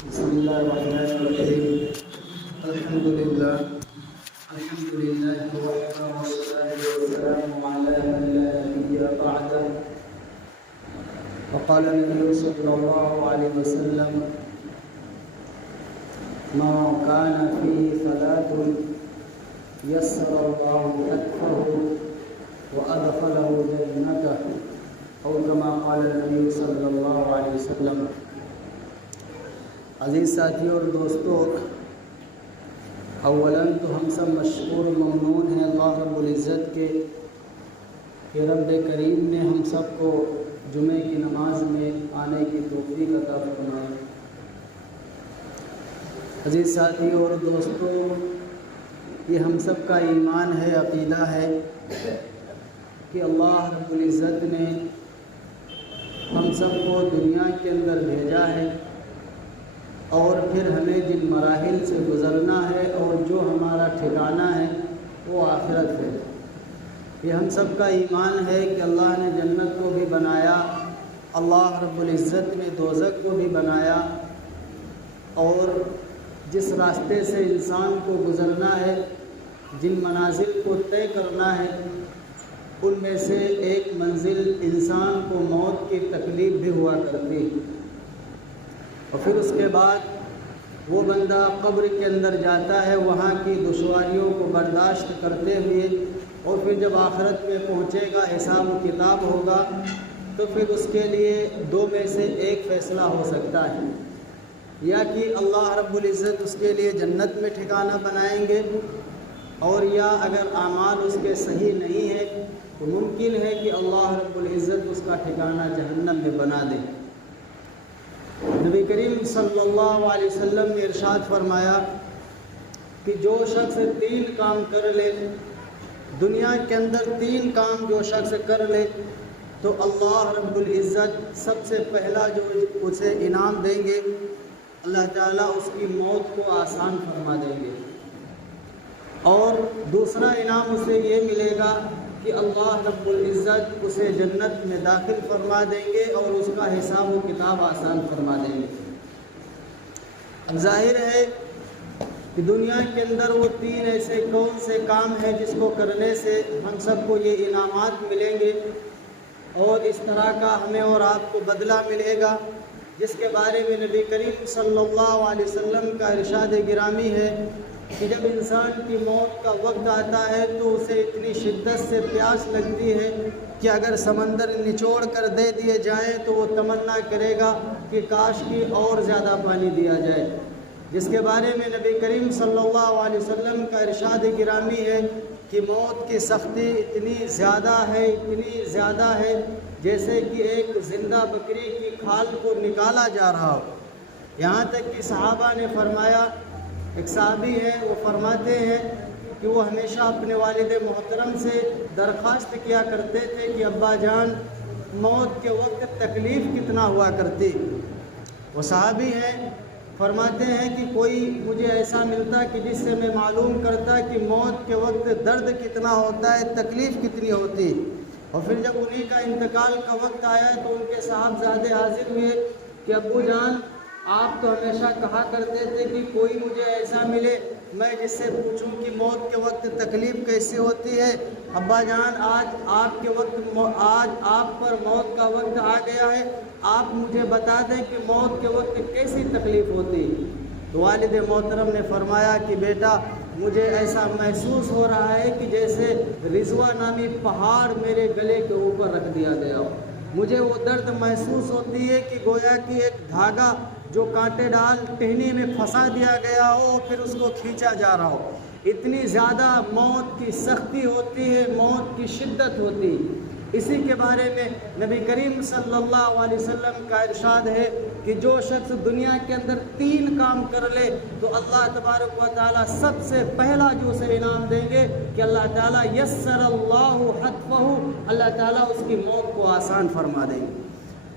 بسم الله الرحمن الرحيم. الحمد لله وحده والصلاة والسلام على من لا نبي بعده. وقال النبي صلى الله عليه وسلم: ما كان فيه صلاة يسر الله حتفه وأدخله جنته، أو كما قال النبي صلی اللہ علیہ وسلم. عزیز ساتھیوں اور دوستوں، اولاً تو ہم سب مشکور و ممنون ہیں اللہ رب العزت کے کہ رب کریم نے ہم سب کو جمعے کی نماز میں آنے کی توفیق عطا فرمائی. عزیز ساتھیوں اور دوستوں، یہ ہم سب کا ایمان ہے، عقیدہ ہے کہ اللہ رب العزت نے ہم سب کو دنیا کے اندر بھیجا ہے اور پھر ہمیں جن مراحل سے گزرنا ہے اور جو ہمارا ٹھکانہ ہے وہ آخرت ہے. یہ ہم سب کا ایمان ہے کہ اللہ نے جنت کو بھی بنایا، اللہ رب العزت نے دوزخ کو بھی بنایا، اور جس راستے سے انسان کو گزرنا ہے، جن منازل کو طے کرنا ہے، ان میں سے ایک منزل انسان کو موت کی تکلیف بھی ہوا کرتی، اور پھر اس کے بعد وہ بندہ قبر کے اندر جاتا ہے وہاں کی دشواریوں کو برداشت کرتے ہوئے، اور پھر جب آخرت میں پہنچے گا، حساب و کتاب ہوگا، تو پھر اس کے لیے دو میں سے ایک فیصلہ ہو سکتا ہے، یا کہ اللہ رب العزت اس کے لیے جنت میں ٹھکانہ بنائیں گے، اور یا اگر اعمال اس کے صحیح نہیں ہے تو ممکن ہے کہ اللہ رب العزت اس کا ٹھکانہ جہنم میں بنا دے. نبی کریم صلی اللہ علیہ وسلم نے ارشاد فرمایا کہ جو شخص 3 کام کر لے، دنیا کے اندر 3 کام جو شخص کر لے تو اللہ رب العزت سب سے پہلا جو اسے انعام دیں گے، اللہ تعالیٰ اس کی موت کو آسان فرما دیں گے، اور دوسرا انعام اسے یہ ملے گا کہ اللہ رب العزت اسے جنت میں داخل فرما دیں گے اور اس کا حساب و کتاب آسان فرما دیں گے. اب ظاہر ہے کہ دنیا کے اندر وہ 3 ایسے کون سے کام ہیں جس کو کرنے سے ہم سب کو یہ انعامات ملیں گے اور اس طرح کا ہمیں اور آپ کو بدلہ ملے گا، جس کے بارے میں نبی کریم صلی اللہ علیہ وسلم کا ارشاد گرامی ہے کہ جب انسان کی موت کا وقت آتا ہے تو اسے اتنی شدت سے پیاس لگتی ہے کہ اگر سمندر نچوڑ کر دے دیے جائیں تو وہ تمنا کرے گا کہ کاش کی اور زیادہ پانی دیا جائے، جس کے بارے میں نبی کریم صلی اللہ علیہ وسلم کا ارشاد گرامی ہے کہ موت کی سختی اتنی زیادہ ہے جیسے کہ ایک زندہ بکری کی کھال کو نکالا جا رہا ہو. یہاں تک کہ صحابہ نے فرمایا، ایک صحابی ہے وہ فرماتے ہیں کہ وہ ہمیشہ اپنے والد محترم سے درخواست کیا کرتے تھے کہ ابا جان موت کے وقت تکلیف کتنا ہوا کرتی. وہ صحابی ہیں، فرماتے ہیں کہ کوئی مجھے ایسا ملتا کہ جس سے میں معلوم کرتا کہ موت کے وقت درد کتنا ہوتا ہے، تکلیف کتنی ہوتی. اور پھر جب انہی کا انتقال کا وقت آیا تو ان کے صاحبزادے حاضر ہوئے کہ ابو جان آپ تو ہمیشہ کہا کرتے تھے کہ کوئی مجھے ایسا ملے میں جس سے پوچھوں کہ موت کے وقت تکلیف کیسی ہوتی ہے. ابا جان آج آپ پر موت کا وقت آ گیا ہے، آپ مجھے بتا دیں کہ موت کے وقت کیسی تکلیف ہوتی. تو والد محترم نے فرمایا کہ بیٹا مجھے ایسا محسوس ہو رہا ہے کہ جیسے رضوا نامی پہاڑ میرے گلے کے اوپر رکھ دیا گیا ہو. مجھے وہ درد محسوس ہوتی ہے کہ گویا کہ ایک دھاگا جو کانٹے ڈال ٹہنی میں پھنسا دیا گیا ہو پھر اس کو کھینچا جا رہا ہو. اتنی زیادہ موت کی سختی ہوتی ہے، موت کی شدت ہوتی. اسی کے بارے میں نبی کریم صلی اللہ علیہ وسلم کا ارشاد ہے کہ جو شخص دنیا کے اندر 3 کام کر لے تو اللہ تبارک و تعالیٰ سب سے پہلا جو اسے انعام دیں گے کہ اللہ تعالیٰ یسر اللہ حتفہ، اللہ تعالیٰ اس کی موت کو آسان فرما دیں گے.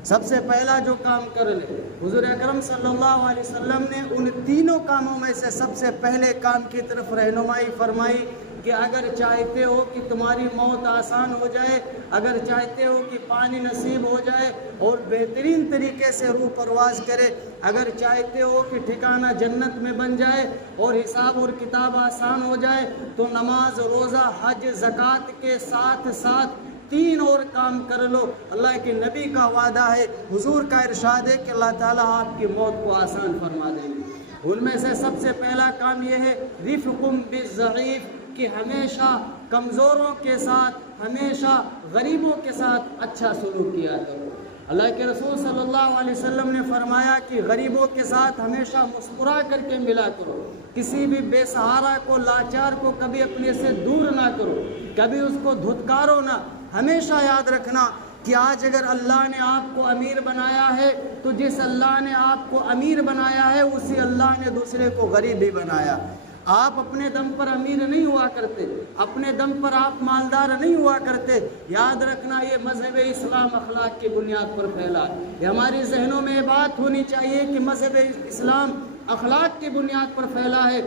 سب سے پہلا جو کام کر لے، حضور اکرم صلی اللہ علیہ وسلم نے ان 3 کاموں میں سے سب سے پہلے کام کی طرف رہنمائی فرمائی کہ اگر چاہتے ہو کہ تمہاری موت آسان ہو جائے، اگر چاہتے ہو کہ پانی نصیب ہو جائے اور بہترین طریقے سے روح پرواز کرے، اگر چاہتے ہو کہ ٹھکانہ جنت میں بن جائے اور حساب اور کتاب آسان ہو جائے، تو نماز، روزہ، حج، زکوٰۃ کے ساتھ ساتھ 3 اور کام کر لو۔ اللہ کے نبی کا وعدہ ہے، حضور کا ارشاد ہے کہ اللہ تعالیٰ آپ کی موت کو آسان فرما دیں گے۔ ان میں سے سب سے پہلا کام یہ ہے رفقم بالضعیف، کہ ہمیشہ کمزوروں کے ساتھ، ہمیشہ غریبوں کے ساتھ اچھا سلوک کیا کرو۔ اللہ کے رسول صلی اللہ علیہ وسلم نے فرمایا کہ غریبوں کے ساتھ ہمیشہ مسکرا کر کے ملا کرو، کسی بھی بے سہارا کو، لاچار کو کبھی اپنے سے دور نہ کرو، کبھی اس کو دھتکارو نہ۔ ہمیشہ یاد رکھنا کہ آج اگر اللہ نے آپ کو امیر بنایا ہے تو جس اللہ نے آپ کو امیر بنایا ہے اسی اللہ نے دوسرے کو غریب بھی بنایا۔ آپ اپنے دم پر امیر نہیں ہوا کرتے، اپنے دم پر آپ مالدار نہیں ہوا کرتے۔ یاد رکھنا یہ مذہب اسلام اخلاق کی بنیاد پر پھیلا ہے۔ یہ ہماری ذہنوں میں یہ بات ہونی چاہیے کہ مذہب اسلام اخلاق کی بنیاد پر پھیلا ہے۔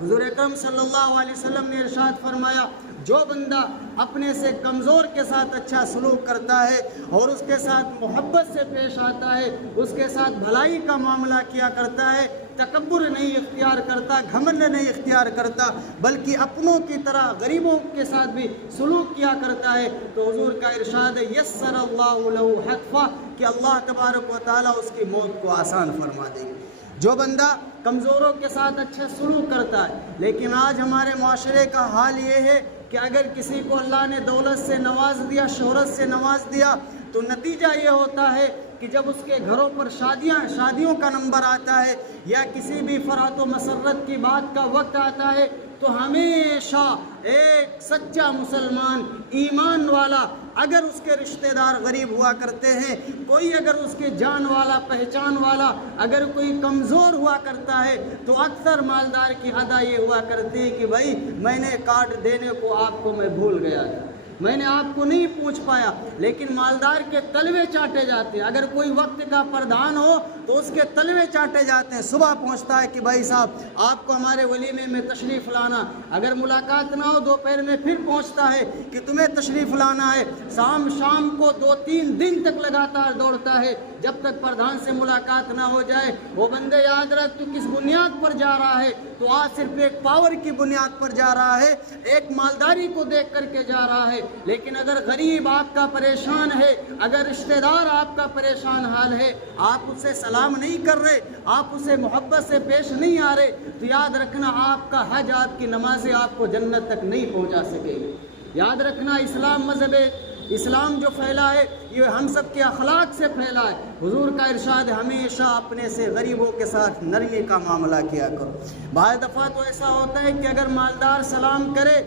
حضور اکرم صلی اللہ علیہ وسلم نے ارشاد فرمایا، جو بندہ اپنے سے کمزور کے ساتھ اچھا سلوک کرتا ہے اور اس کے ساتھ محبت سے پیش آتا ہے، اس کے ساتھ بھلائی کا معاملہ کیا کرتا ہے، تکبر نہیں اختیار کرتا، گھمنڈ نہیں اختیار کرتا، بلکہ اپنوں کی طرح غریبوں کے ساتھ بھی سلوک کیا کرتا ہے، تو حضور کا ارشاد ہے یسر اللہ لہ حتفہ، کہ اللہ تبارک و تعالیٰ اس کی موت کو آسان فرما دے گی۔ جو بندہ کمزوروں کے ساتھ اچھا سلوک کرتا ہے، لیکن آج ہمارے معاشرے کا حال یہ ہے کہ اگر کسی کو اللہ نے دولت سے نواز دیا، شہرت سے نواز دیا، تو نتیجہ یہ ہوتا ہے کہ جب اس کے گھروں پر شادیوں کا نمبر آتا ہے یا کسی بھی فرحت و مسرت کی بات کا وقت آتا ہے، تو ہمیشہ ایک سچا مسلمان، ایمان والا، اگر اس کے رشتہ دار غریب ہوا کرتے ہیں، کوئی اگر اس کے جان والا، پہچان والا اگر کوئی کمزور ہوا کرتا ہے، تو اکثر مالدار کی ادا یہ ہوا کرتی ہے کہ بھائی میں نے کارڈ دینے کو آپ کو میں بھول گیا تھا، میں نے آپ کو نہیں پوچھ پایا۔ لیکن مالدار کے تلوے چاٹے جاتے ہیں، اگر کوئی وقت کا پردھان ہو تو اس کے تلوے چاٹے جاتے ہیں۔ صبح پہنچتا ہے کہ بھائی صاحب آپ کو ہمارے ولیمے میں تشریف لانا، اگر ملاقات نہ ہو دوپہر میں پھر پہنچتا ہے کہ تمہیں تشریف لانا ہے، شام کو 2-3 دن تک لگاتار دوڑتا ہے جب تک پردھان سے ملاقات نہ ہو جائے۔ وہ بندے یاد رکھ تو کس بنیاد پر جا رہا ہے، تو آج صرف ایک پاور کی بنیاد پر جا رہا ہے، ایک مالداری کو دیکھ کر کے جا رہا ہے۔ لیکن اگر غریب آپ کا پریشان ہے، اگر رشتہ دار آپ کا پریشان حال ہے، آپ اسے سلام نہیں کر رہے، آپ اسے محبت سے پیش نہیں آ رہے، تو یاد رکھنا آپ کا حج، آپ کی نمازیں آپ کو جنت تک نہیں پہنچا سکے گی۔ یاد رکھنا اسلام، مذہب اسلام جو پھیلا ہے یہ ہم سب کے اخلاق سے پھیلا ہے۔ حضور کا ارشاد ہے ہمیشہ اپنے سے غریبوں کے ساتھ نرمی کا معاملہ کیا کرو۔ بعض دفعہ تو ایسا ہوتا ہے کہ اگر مالدار سلام کرے،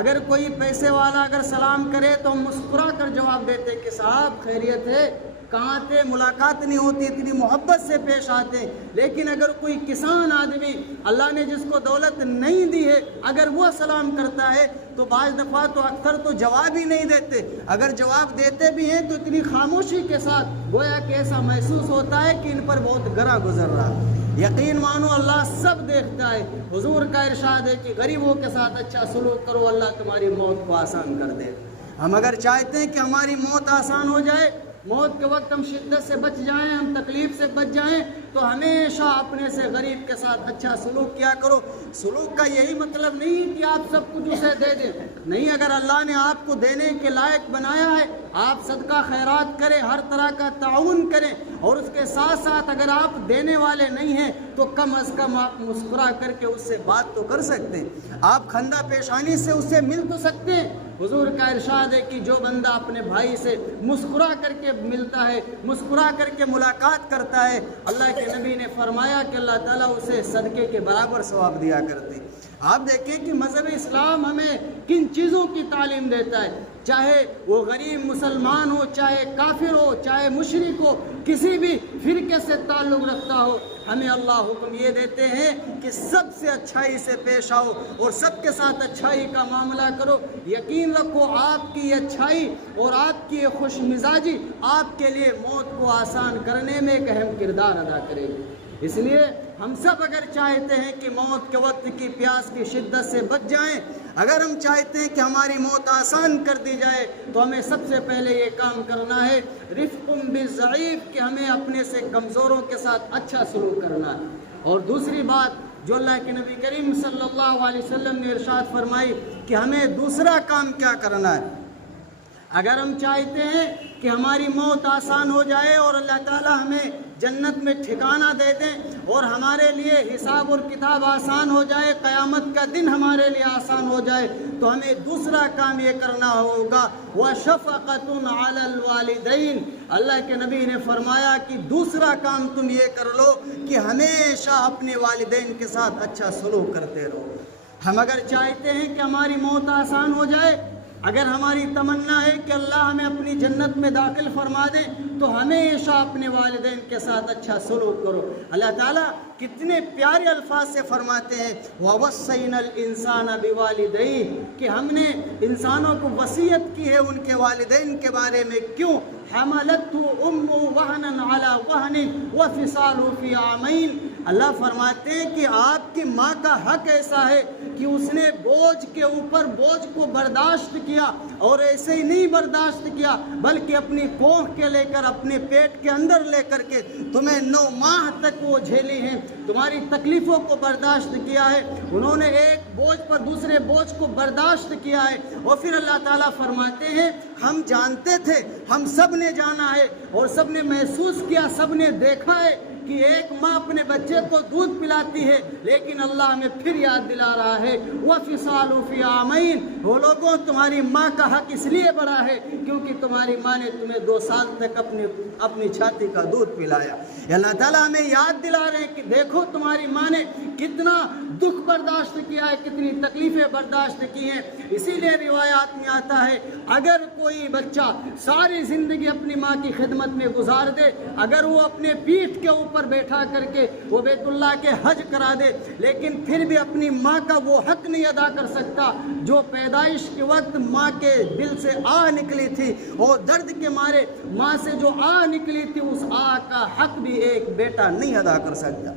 اگر کوئی پیسے والا اگر سلام کرے تو ہم مسکرا کر جواب دیتے کہ صاحب خیریت ہے، کہاں تھے، ملاقات نہیں ہوتی، اتنی محبت سے پیش آتے۔ لیکن اگر کوئی کسان آدمی، اللہ نے جس کو دولت نہیں دی ہے، اگر وہ سلام کرتا ہے تو بعض دفعہ تو اکثر تو جواب ہی نہیں دیتے، اگر جواب دیتے بھی ہیں تو اتنی خاموشی کے ساتھ، گویا کہ ایسا محسوس ہوتا ہے کہ ان پر بہت گرا گزر رہا۔ یقین مانو اللہ سب دیکھتا ہے۔ حضور کا ارشاد ہے کہ غریبوں کے ساتھ اچھا سلوک کرو، اللہ تمہاری موت کو آسان کر دے۔ ہم اگر چاہتے ہیں کہ ہماری موت آسان ہو جائے، موت کے وقت ہم شدت سے بچ جائیں، ہم تکلیف سے بچ جائیں، تو ہمیشہ اپنے سے غریب کے ساتھ اچھا سلوک کیا کرو۔ سلوک کا یہی مطلب نہیں کہ آپ سب کچھ اسے دے دیں، نہیں، اگر اللہ نے آپ کو دینے کے لائق بنایا ہے، آپ صدقہ خیرات کریں، ہر طرح کا تعاون کریں، اور اس کے ساتھ ساتھ اگر آپ دینے والے نہیں ہیں تو کم از کم آپ مسکرا کر کے اس سے بات تو کر سکتے ہیں، آپ خندہ پیشانی سے اس سے مل تو سکتے ہیں۔ حضور کا ارشاد ہے کہ جو بندہ اپنے بھائی سے مسکرا کر کے ملتا ہے، مسکرا کر کے ملاقات کرتا ہے، اللہ کے نبی نے فرمایا کہ اللہ تعالیٰ اسے صدقے کے برابر ثواب دیا کرتے۔ آپ دیکھیں کہ مذہب اسلام ہمیں کن چیزوں کی تعلیم دیتا ہے، چاہے وہ غریب مسلمان ہو، چاہے کافر ہو، چاہے مشرک ہو، کسی بھی فرقے سے تعلق رکھتا ہو، ہمیں اللہ حکم یہ دیتے ہیں کہ سب سے اچھائی سے پیش آؤ اور سب کے ساتھ اچھائی کا معاملہ کرو۔ یقین رکھو آپ کی اچھائی اور آپ کی خوش مزاجی آپ کے لیے موت کو آسان کرنے میں ایک اہم کردار ادا کرے گی۔ اس لیے ہم سب اگر چاہتے ہیں کہ موت کے وقت کی پیاس کی شدت سے بچ جائیں، اگر ہم چاہتے ہیں کہ ہماری موت آسان کر دی جائے، تو ہمیں سب سے پہلے یہ کام کرنا ہے رفق بالضعیف، کہ ہمیں اپنے سے کمزوروں کے ساتھ اچھا سلوک کرنا ہے۔ اور دوسری بات جو اللہ کے نبی کریم صلی اللہ علیہ وسلم نے ارشاد فرمائی کہ ہمیں دوسرا کام کیا کرنا ہے، اگر ہم چاہتے ہیں کہ ہماری موت آسان ہو جائے اور اللہ تعالیٰ ہمیں جنت میں ٹھکانہ دے دیں اور ہمارے لیے حساب اور کتاب آسان ہو جائے، قیامت کا دن ہمارے لیے آسان ہو جائے، تو ہمیں دوسرا کام یہ کرنا ہوگا وَشَفَقَةٌ عَلَى الْوَالِدَيْنِ۔ اللہ کے نبی نے فرمایا کہ دوسرا کام تم یہ کر لو کہ ہمیشہ اپنے والدین کے ساتھ اچھا سلوک کرتے رہو۔ ہم اگر چاہتے ہیں کہ ہماری موت آسان ہو جائے، اگر ہماری تمنا ہے کہ اللہ ہمیں اپنی جنت میں داخل فرما دے، تو ہمیشہ اپنے والدین کے ساتھ اچھا سلوک کرو۔ اللہ تعالیٰ کتنے پیارے الفاظ سے فرماتے ہیں وَوَصَّيْنَا الْإِنسَانَ بِوَالِدَيْهِ، کہ ہم نے انسانوں کو وصیت کی ہے ان کے والدین کے بارے میں۔ کیوں؟ حَمَلَتْهُ أُمُّهُ وَهْنًا عَلَى وَهْنٍ وَفِصَالُهُ فِي عَامَيْنِ۔ اللہ فرماتے ہیں کہ آپ کی ماں کا حق ایسا ہے کہ اس نے بوجھ کے اوپر بوجھ کو برداشت کیا، اور ایسے ہی نہیں برداشت کیا بلکہ اپنی کوکھ کے لے کر اپنے پیٹ کے اندر لے کر کے تمہیں 9 ماہ تک وہ جھیلی ہیں، تمہاری تکلیفوں کو برداشت کیا ہے۔ انہوں نے ایک بوجھ پر دوسرے بوجھ کو برداشت کیا ہے، اور پھر اللہ تعالیٰ فرماتے ہیں ہم جانتے تھے، ہم سب نے جانا ہے اور سب نے محسوس کیا، سب نے دیکھا ہے کہ ایک ماں اپنے بچے کو دودھ پلاتی ہے، لیکن اللہ ہمیں پھر یاد دلا رہا ہے وَفِصَالُهُ فِي عَامَيْنِ، وہ لوگوں تمہاری ماں کا حق اس لیے بڑا ہے کیونکہ تمہاری ماں نے تمہیں 2 سال تک اپنی چھاتی کا دودھ پلایا۔ اللہ تعالیٰ ہمیں یاد دلا رہے ہیں کہ دیکھو تمہاری ماں نے کتنا دکھ برداشت کیا ہے، کتنی تکلیفیں برداشت کی ہیں۔ اسی لیے روایات میں آتا ہے اگر کوئی بچہ ساری زندگی اپنی ماں کی خدمت میں گزار دے، اگر وہ اپنے پیٹھ کے اوپر بیٹھا کر کے وہ بیت اللہ کے حج کرا دے، لیکن پھر بھی اپنی ماں کا وہ حق نہیں ادا کر سکتا جو پیدائش کے وقت ماں کے دل سے آہ نکلی تھی، اور درد کے مارے ماں سے جو آہ نکلی تھی اس آہ کا حق بھی ایک بیٹا نہیں ادا کر سکتا۔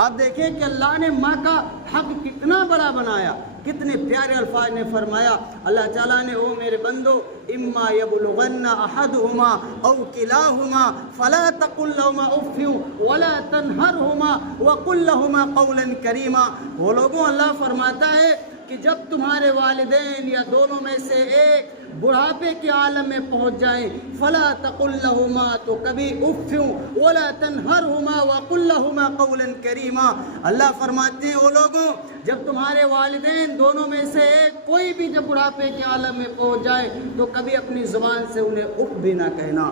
آپ دیکھیں کہ اللہ نے ماں کا حق کتنا بڑا بنایا، کتنے پیارے الفاظ نے فرمایا۔ اللہ تعالیٰ نے او میرے بندو اما یبلغن احدهما او کلاهما فلا تقل لهما اف ولا تنهرهما وقل لهما قولا کریما۔ وہ لوگوں اللہ فرماتا ہے کہ جب تمہارے والدین یا دونوں میں سے ایک بڑھاپے کے عالم میں پہنچ جائیں فلا تقل لهما، تو کبھی اف ولا تنهرهما وقل لهما قولا کریما۔ اللہ فرماتے ہیں وہ لوگوں جب تمہارے والدین دونوں میں سے ایک کوئی بھی جب بڑھاپے کے عالم میں پہنچ جائے تو کبھی اپنی زبان سے انہیں اف بھی نہ کہنا،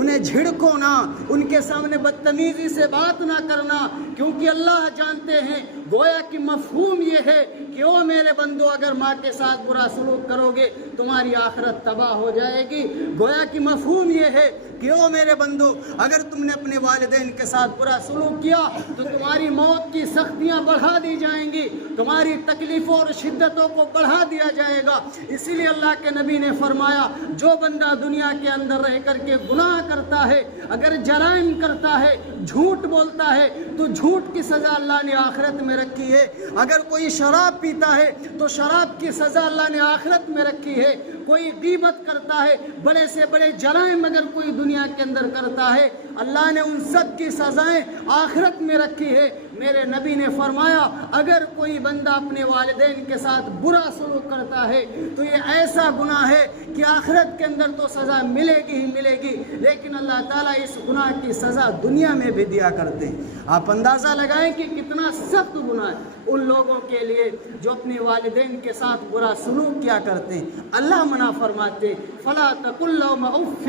انہیں جھڑکو نہ، ان کے سامنے بدتمیزی سے بات نہ کرنا، کیونکہ اللہ جانتے ہیں گویا کہ مفہوم یہ ہے کہ او میرے بندو اگر ماں کے ساتھ برا سلوک کرو گے تمہاری آخرت تباہ ہو جائے گی۔ گویا کہ مفہوم یہ ہے کہ او میرے بندو اگر تم نے اپنے والدین کے ساتھ برا سلوک کیا تو تمہاری موت کی سختیاں بڑھا دی جائیں گی، تمہاری تکلیفوں اور شدتوں کو بڑھا دیا جائے گا۔ اسی لیے اللہ کے نبی نے فرمایا جو بندہ دنیا کے اندر رہ کر کے گناہ کرتا ہے، اگر جرائم کرتا ہے، جھوٹ بولتا ہے، تو جھوٹ کی سزا اللہ نے آخرت میں رکھی ہے۔ اگر کوئی شراب پیتا ہے تو شراب کی سزا اللہ نے آخرت میں رکھی ہے۔ کوئی غیبت کرتا ہے، بڑے سے بڑے جرائم اگر کوئی دنیا کے اندر کرتا ہے، اللہ نے ان سب کی سزائیں آخرت میں رکھی ہے۔ میرے نبی نے فرمایا اگر کوئی بندہ اپنے والدین کے ساتھ برا سلوک کرتا ہے تو یہ ایسا گناہ ہے کہ آخرت کے اندر تو سزا ملے گی ہی ملے گی، لیکن اللہ تعالیٰ اس گناہ کی سزا دنیا میں بھی دیا کرتے ہیں۔ آپ اندازہ لگائیں کہ کتنا سخت گناہ ہے ان لوگوں کے لیے جو اپنے والدین کے ساتھ برا سلوک کیا کرتے ہیں۔ اللہ منع فرماتے فلا تقل لهما اف،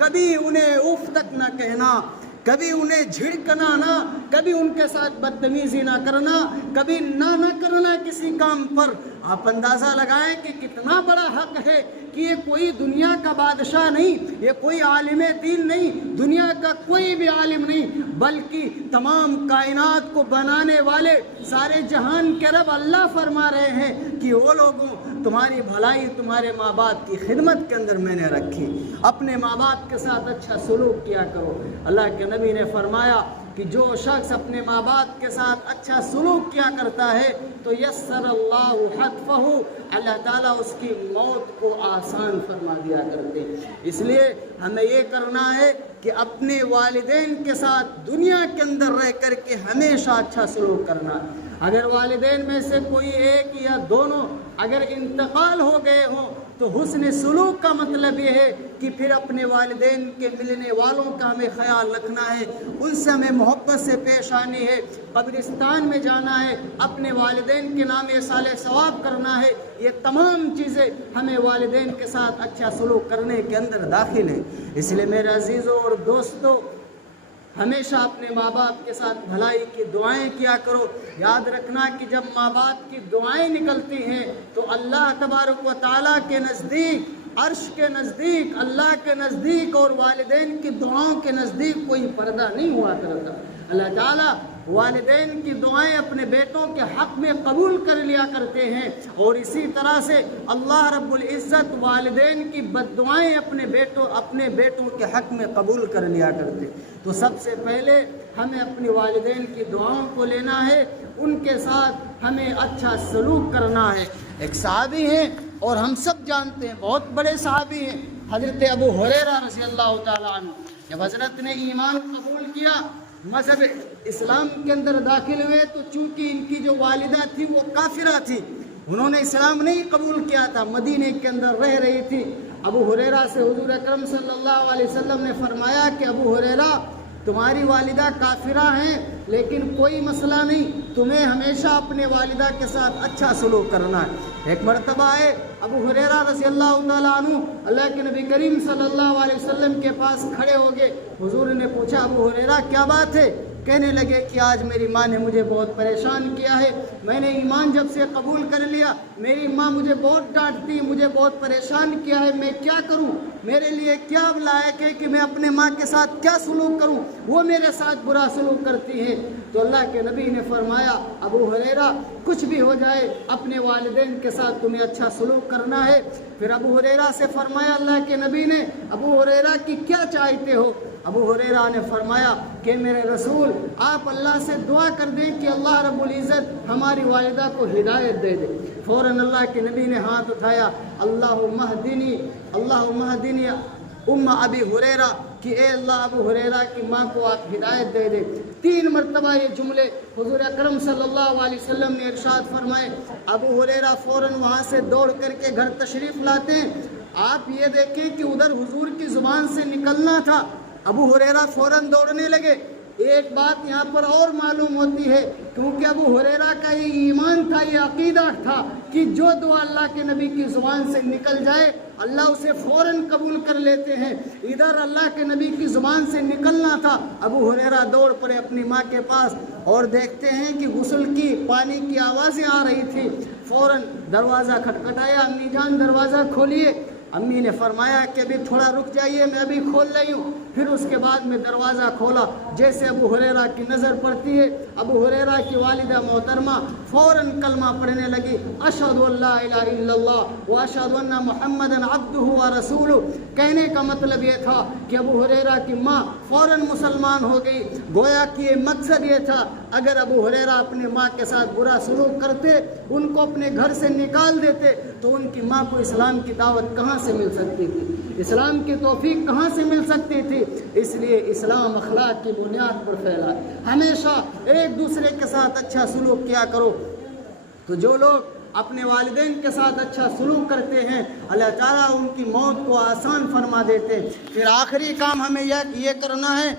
کبھی انہیں اف تک نہ کہنا، کبھی انہیں جھڑکنا نہ، کبھی ان کے ساتھ بدتمیزی نہ کرنا، کبھی نہ کرنا کسی کام پر۔ آپ اندازہ لگائیں کہ کتنا بڑا حق ہے کہ یہ کوئی دنیا کا بادشاہ نہیں، یہ کوئی عالم دین نہیں، دنیا کا کوئی بھی عالم نہیں، بلکہ تمام کائنات کو بنانے والے سارے جہان کے رب اللہ فرما رہے ہیں کہ وہ لوگوں تمہاری بھلائی تمہارے ماں باپ کی خدمت کے اندر میں نے رکھی، اپنے ماں باپ کے ساتھ اچھا سلوک کیا کرو۔ اللہ کے نبی نے فرمایا کہ جو شخص اپنے ماں باپ کے ساتھ اچھا سلوک کیا کرتا ہے تو یسر اللہ حتفہ، اللہ تعالیٰ اس کی موت کو آسان فرما دیا کرتے ہیں۔ اس لیے ہمیں یہ کرنا ہے کہ اپنے والدین کے ساتھ دنیا کے اندر رہ کر کے ہمیشہ اچھا سلوک کرنا ہے۔ اگر والدین میں سے کوئی ایک یا دونوں اگر انتقال ہو گئے ہوں تو حسن سلوک کا مطلب یہ ہے کہ پھر اپنے والدین کے ملنے والوں کا ہمیں خیال رکھنا ہے، ان سے ہمیں محبت سے پیش آنی ہے، قبرستان میں جانا ہے، اپنے والدین کے نام ایصال ثواب کرنا ہے۔ یہ تمام چیزیں ہمیں والدین کے ساتھ اچھا سلوک کرنے کے اندر داخل ہیں۔ اس لیے میرے عزیزوں اور دوستوں، ہمیشہ اپنے ماں باپ کے ساتھ بھلائی کی دعائیں کیا کرو۔ یاد رکھنا کہ جب ماں باپ کی دعائیں نکلتی ہیں تو اللہ تبارک و تعالیٰ کے نزدیک، عرش کے نزدیک، اللہ کے نزدیک اور والدین کی دعاؤں کے نزدیک کوئی پردہ نہیں ہوا کرتا۔ اللہ تعالیٰ والدین کی دعائیں اپنے بیٹوں کے حق میں قبول کر لیا کرتے ہیں، اور اسی طرح سے اللہ رب العزت والدین کی بد دعائیں اپنے بیٹوں کے حق میں قبول کر لیا کرتے ہیں۔ تو سب سے پہلے ہمیں اپنے والدین کی دعاؤں کو لینا ہے، ان کے ساتھ ہمیں اچھا سلوک کرنا ہے۔ ایک صحابی ہیں اور ہم سب جانتے ہیں، بہت بڑے صحابی ہیں، حضرت ابو ہریرہ رضی اللہ تعالیٰ عنہ۔ جب حضرت نے ایمان قبول کیا، مذہب اسلام کے اندر داخل ہوئے، تو چونکہ ان کی جو والدہ تھی وہ کافرہ تھی، انہوں نے اسلام نہیں قبول کیا تھا، مدینے کے اندر رہ رہی تھی۔ ابو ہریرہ سے حضور اکرم صلی اللہ علیہ وسلم نے فرمایا کہ ابو ہریرہ، تمہاری والدہ کافرہ ہیں لیکن کوئی مسئلہ نہیں، تمہیں ہمیشہ اپنے والدہ کے ساتھ اچھا سلوک کرنا ہے۔ ایک مرتبہ ہے ابو ہریرہ رضی اللہ تعالیٰ عنہ اللہ کے نبی کریم صلی اللہ علیہ وسلم کے پاس کھڑے ہو گئے۔ حضور نے پوچھا ابو ہریرہ کیا بات ہے؟ کہنے لگے کہ آج میری ماں نے مجھے بہت پریشان کیا ہے، میں نے ایمان جب سے قبول کر لیا میری ماں مجھے بہت ڈانٹتی، مجھے بہت پریشان کیا ہے، میں کیا کروں؟ میرے لیے کیا لائق ہے کہ میں اپنے ماں کے ساتھ کیا سلوک کروں؟ وہ میرے ساتھ برا سلوک کرتی ہے۔ تو اللہ کے نبی نے فرمایا ابو ہریرہ کچھ بھی ہو جائے اپنے والدین کے ساتھ تمہیں اچھا سلوک کرنا ہے۔ پھر ابو ہریرہ سے فرمایا اللہ کے نبی نے ابو ہریرہ کی کیا چاہتے ہو؟ ابو ہریرہ نے فرمایا کہ میرے رسول آپ اللہ سے دعا کر دیں کہ اللہ رب العزت ہماری والدہ کو ہدایت دے دے۔ فوراً اللہ کے نبی نے ہاتھ اٹھایا، اللہم اہدنی ام ابی ہریرہ، کہ اے اللہ ابو ہریرہ کی ماں کو آپ ہدایت دے دے۔ 3 مرتبہ یہ جملے حضور اکرم صلی اللہ علیہ وسلم نے ارشاد فرمائے۔ ابو ہریرہ فوراً وہاں سے دوڑ کر کے گھر تشریف لاتے ہیں۔ آپ یہ دیکھیں کہ ادھر حضور کی زبان سے نکلنا تھا، ابو ہریرہ فوراً دوڑنے لگے۔ ایک بات یہاں پر اور معلوم ہوتی ہے، کیونکہ ابو ہریرہ کا یہ ایمان تھا، یہ عقیدہ تھا کہ جو دعا اللہ کے نبی کی زبان سے نکل جائے اللہ اسے فوراً قبول کر لیتے ہیں۔ ادھر اللہ کے نبی کی زبان سے نکلنا تھا، ابو ہریرہ دوڑ پڑے اپنی ماں کے پاس اور دیکھتے ہیں کہ غسل کی پانی کی آوازیں آ رہی تھی۔ فوراً دروازہ کھٹکھٹایا، امی جان دروازہ کھولیے۔ امی نے فرمایا کہ ابھی تھوڑا رک جائیے، میں ابھی کھول رہی ہوں۔ پھر اس کے بعد میں دروازہ کھولا، جیسے ابو ہریرہ کی نظر پڑتی ہے ابو ہریرہ کی والدہ محترمہ فوراً کلمہ پڑھنے لگی، اشہد ان لا الہ الا اللہ واشہد ان محمدا عبدہ ورسولہ۔ کہنے کا مطلب یہ تھا کہ ابو ہریرہ کی ماں فوراً مسلمان ہو گئی۔ گویا کہ یہ مقصد یہ تھا، اگر ابو ہریرہ اپنے ماں کے ساتھ برا سلوک کرتے، ان کو اپنے گھر سے نکال دیتے، تو ان کی ماں کو اسلام کی دعوت کہاں سے مل سکتی تھی، اسلام کی توفیق کہاں سے مل سکتی تھی؟ اس لیے اسلام اخلاق کی بنیاد پر پھیلا ہے۔ ہمیشہ ایک دوسرے کے ساتھ اچھا سلوک کیا کرو۔ تو جو لوگ اپنے والدین کے ساتھ اچھا سلوک کرتے ہیں اللہ تعالیٰ ان کی موت کو آسان فرما دیتے۔ پھر آخری کام ہمیں یہ کرنا ہے،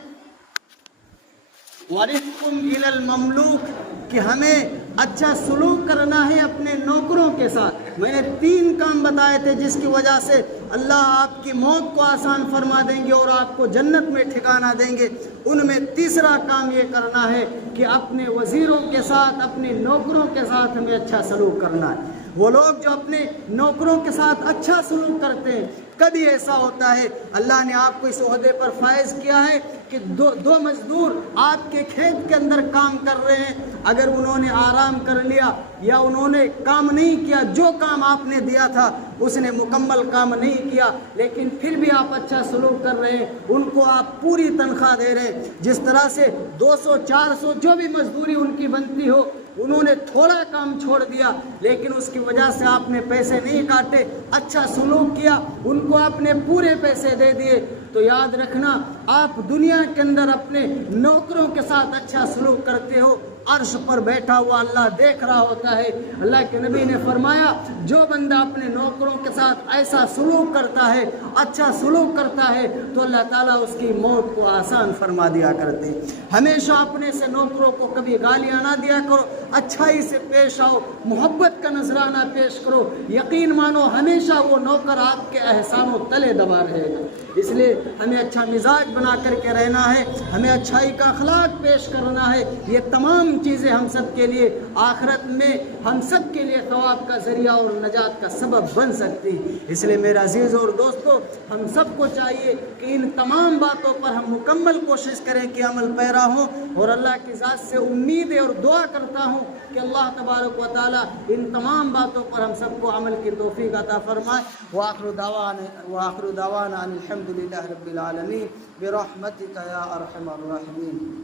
وَرِفْقٌ إِلَى الْمَمْلُوكِ، کہ ہمیں اچھا سلوک کرنا ہے اپنے نوکروں کے ساتھ۔ میں نے 3 کام بتائے تھے جس کی وجہ سے اللہ آپ کی موت کو آسان فرما دیں گے اور آپ کو جنت میں ٹھکانہ دیں گے۔ ان میں تیسرا کام یہ کرنا ہے کہ اپنے وزیروں کے ساتھ، اپنے نوکروں کے ساتھ ہمیں اچھا سلوک کرنا ہے۔ وہ لوگ جو اپنے نوکروں کے ساتھ اچھا سلوک کرتے ہیں، کبھی ایسا ہوتا ہے اللہ نے آپ کو اس عہدے پر فائز کیا ہے کہ دو مزدور آپ کے کھیت کے اندر کام کر رہے ہیں، اگر انہوں نے آرام کر لیا یا انہوں نے کام نہیں کیا، جو کام آپ نے دیا تھا اس نے مکمل کام نہیں کیا، لیکن پھر بھی آپ اچھا سلوک کر رہے ہیں، ان کو آپ پوری تنخواہ دے رہے ہیں، جس طرح سے 200 400 جو بھی مزدوری ان کی بنتی ہو، انہوں نے تھوڑا کام چھوڑ دیا لیکن اس کی وجہ سے آپ نے پیسے نہیں کاٹے، اچھا سلوک کیا، ان کو آپ نے پورے پیسے دے دیے، تو یاد رکھنا آپ دنیا کے اندر اپنے نوکروں کے ساتھ اچھا سلوک کرتے ہو، عرش پر بیٹھا ہوا اللہ دیکھ رہا ہوتا ہے۔ اللہ کے نبی نے فرمایا جو بندہ اپنے نوکروں کے ساتھ ایسا سلوک کرتا ہے، اچھا سلوک کرتا ہے، تو اللہ تعالیٰ اس کی موت کو آسان فرما دیا کرتے۔ ہمیشہ اپنے سے نوکروں کو کبھی گالیاں نہ دیا کرو، اچھائی سے پیش آؤ، محبت کا نذرانہ پیش کرو، یقین مانو ہمیشہ وہ نوکر آپ کے احسانوں تلے دبا رہے گا۔ اس لیے ہمیں اچھا مزاج بنا کر کے رہنا ہے، ہمیں اچھائی کا اخلاق پیش کرنا ہے، یہ تمام چیزیں ہم سب کے لیے آخرت میں ہم سب کے لیے ثواب کا ذریعہ اور نجات کا سبب بن سکتی۔ اس لیے میرا عزیز اور دوستو، ہم سب کو چاہیے کہ ان تمام باتوں پر ہم مکمل کوشش کریں کہ عمل پیرا ہوں، اور اللہ کی ذات سے امید اور دعا کرتا ہوں کہ اللہ تبارک و تعالی ان تمام باتوں پر ہم سب کو عمل کی توفیق عطا فرمائے۔ وآخر دعوانا ان الحمد للہ رب العالمین برحمتک یا ارحم الراحمین۔